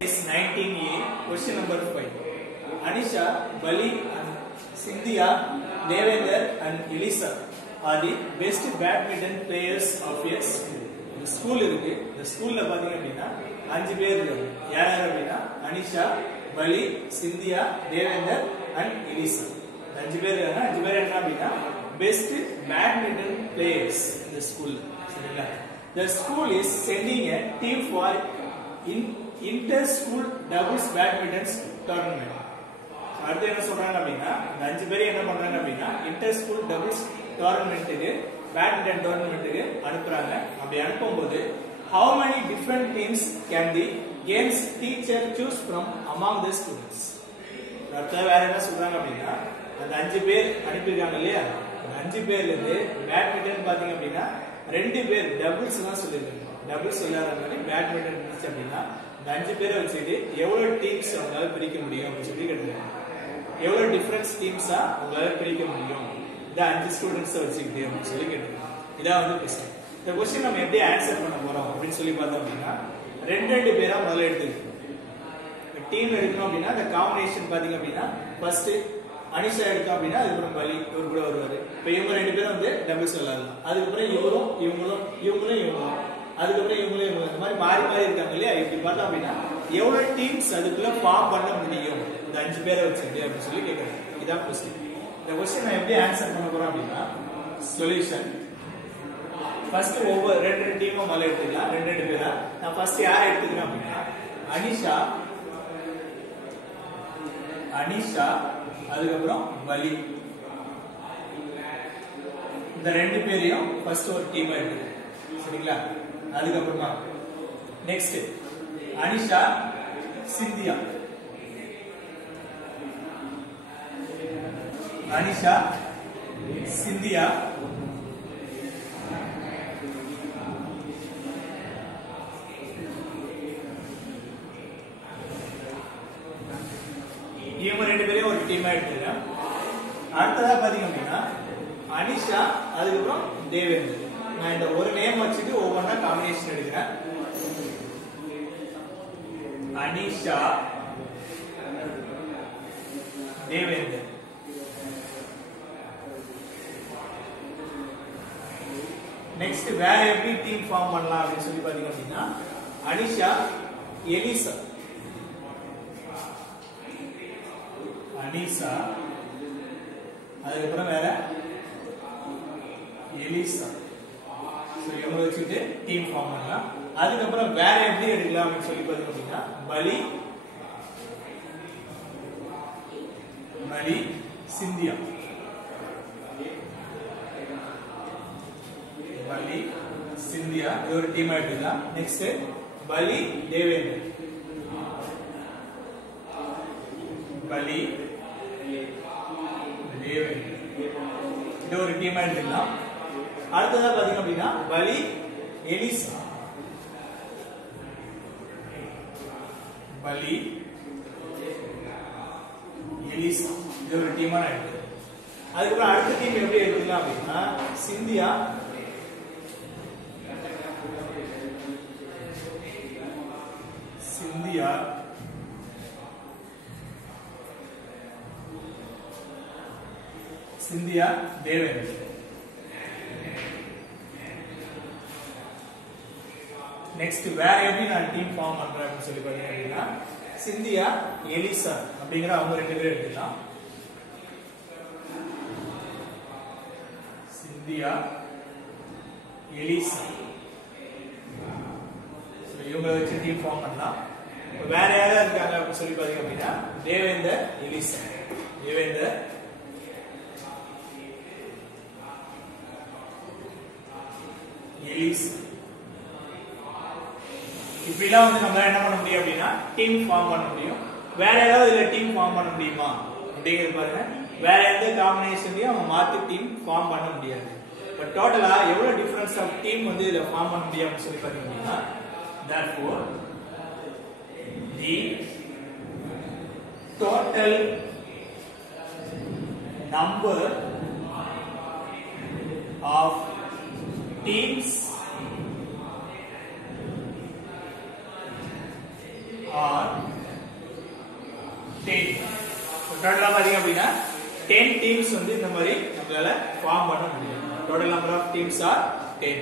Is 19A, question number 5. Anisha, Bali, and Cynthia, Devender, and Elisa are the best badminton players of a school. The school இருக்கு. The schoolல பாத்தீங்க அப்படின்னா 5 பேர் இருக்காங்க. யார் யார் அப்படின்னா அனிஷா, பலி, சிந்தியா, தேவேந்தர் and எலிசா. 5 பேர் இருக்காங்க. 5 பேர் என்ன அப்படின்னா best badminton players in the school. சரிங்களா? The school is sending a team for inter-school doubles badminton tournament. அடுத்து என்ன சொல்றாங்க அப்படின்னா இந்த 5 பேர் என்ன பண்றாங்க அப்படின்னா inter-school doubles tournamentக்கு badminton tournamentக்கு அனுப்புறாங்க. அப்படி அனுப்பும்போது how many different teams can the games teacher choose from among the students? அடுத்து வேற என்ன சொல்றாங்க அப்படின்னா அந்த 5 பேர் அனுப்பிருக்காங்க இல்லையா, அந்த 5 பேர்ல இருந்து பேட்மிண்டன் பாத்தீங்க அப்படின்னா 2 பேர் டபுள்ஸ் தான் சொல்லிருக்காங்க. டபுள்ஸ் சொல்லாத மாதிரி பேட்மிண்டன் இருந்துச்சு அப்படின்னா இந்த 5 பேரை வச்சுட்டு எவ்வளவு டீம்ஸ் அவங்களால பிரிக்க முடியும் அப்படின்னு சொல்லி கேட்டுருக்காங்க. எவ்வளவு டிஃபரன்ஸ் டீம்ஸா அவங்களால பிரிக்க முடியும் இந்த 5 ஸ்டூடெண்ட்ஸை வச்சுக்கிட்டு அப்படின்னு சொல்லி கேட்டுருக்காங்க. இதான் வந்து கொஸ்டின். இந்த கொஸ்டின் நம்ம எப்படி ஆன்சர் பண்ண போறோம் அப்படின்னு சொல்லி பார்த்தோம் அப்படின்னா 2 பேரா முதல்ல எடுத்துக்கணும். டீம் எடுக்கணும் அப்படின்னா இந்த காம்பினேஷன் பாத்தீங்க அப்படின்னா ஃபர்ஸ்ட் அனிஷா எடுத்தோம் அப்படின்னா அதுக்கப்புறம் பலி இவர் கூட வருவாரு. இப்ப இவங்க 2 பேரும் வந்து டபுள்ஸ் விளையாடலாம். அதுக்கப்புறம் இவங்களும் அதுக்கப்புறம் இவங்களும் இந்த மாதிரி மாறி மாறி இருக்காங்க இல்லையா. இப்படி பார்த்தோம் அப்படின்னா எவ்வளவு டீம்ஸ் அதுக்குள்ள ஃபார்ம் பண்ண முடியும் இந்த 5 பேரை வச்சுட்டு அப்படின்னு சொல்லி கேட்கறாங்க. இதான் கொஸ்டின். இந்த கொஸ்டின் நான் எப்படி ஆன்சர் பண்ண போறோம் அப்படின்னா சொல்யூஷன் ஃபர்ஸ்ட் ஒவ்வொரு 2 டீமும் முதல்ல எடுத்துக்கலாம். 2 பேரா நான் ஃபர்ஸ்ட் யாரை எடுத்துக்கிறேன் அப்படின்னா அனிஷா அதுக்கப்புறம் பலி இந்த 2 பேரையும் ஃபர்ஸ்ட் ஒரு டீமா எடுத்துக்கிறேன். சரிங்களா? அதுக்கப்புறமா நெக்ஸ்ட் அனிஷா சிந்தியா, இவங்க 2 பேரையும் ஒரு டீமா எடுத்துக்கிறேன். அடுத்ததா பாத்தீங்க அப்படின்னா அனிஷா அதுக்கப்புறம் தேவேந்தர். நான் இந்த ஒரு நேம் வச்சுட்டு ஒவ்வொன்றா காம்பினேஷன் எடுக்கிறேன். அனிஷா தேவேந்தர், நெக்ஸ்ட் வேற எப்படி டீம் ஃபார்ம் பண்ணலாம் அப்படின்னு சொல்லி பாத்தீங்க அப்படின்னா அனிஷா எலிசா, அதுக்கப்புறம் வேற எலிசா. இவங்க வச்சுட்டு டீம் ஃபார்ம் பண்ணலாம். அதுக்கப்புறம் வேற எப்படி எடுக்கலாம் அப்படின்னு சொல்லி பாத்தீங்க அப்படின்னா பலி சிந்தியா, இது ஒரு டீம் எடுத்துக்கலாம். நெக்ஸ்ட் பலி தேவேந்தர், இது ஒரு டீம் எடுத்துக்கலாம். அடுத்ததா பாத்தீங்க அப்படின்னா பலி எலிசா, இது ஒரு டீமா எடுத்து. அதுக்கப்புறம் அடுத்த டீம் எப்படி எடுத்துக்கலாம் அப்படின்னா சிந்தியா தேவேந்தர். நெக்ஸ்ட் வேற எப்படி நான் டீம் ஃபார்ம் பண்றேன் அப்படின்னு சொல்லி பாத்தீங்க அப்படின்னா சிந்தியா எலிசா அப்படிங்கிற அவங்க 2 பேரும் எடுத்துக்கலாம். சிந்தியா எலிசா இவங்க வச்சு டீம் ஃபார்ம் பண்ணலாம். வேற யாராவது இருக்காங்க அப்படின்னு சொல்லி பாத்தீங்க அப்படின்னா தேவேந்தர் எலிசா, இப்படிலாம் வந்து நம்ம என்ன பண்ண முடியும் அப்படின்னா டீம் ஃபார்ம் பண்ண முடியும். வேற ஏதாவது இதுல டீம் ஃபார்ம் பண்ண முடியுமா அப்படிங்கிறது பாருங்க. வேற எந்த காம்பினேஷன்லயும் அவங்க மாத்தி டீம் ஃபார்ம் பண்ண முடியாது. பட் டோட்டலா எவ்வளவு டிஃபரன்ஸ் ஆஃப் டீம் வந்து இதுல ஃபார்ம் பண்ண முடியும் அப்படின்னு சொல்லி பாத்தீங்கன்னா therefore the total number of teams are 10. டோட்டலா பாத்தீங்க அப்படின்னா 10 டீம்ஸ் வந்து இந்த மாதிரி நம்மளால ஃபார்ம் பண்ண முடியும். Total number of teams are 10.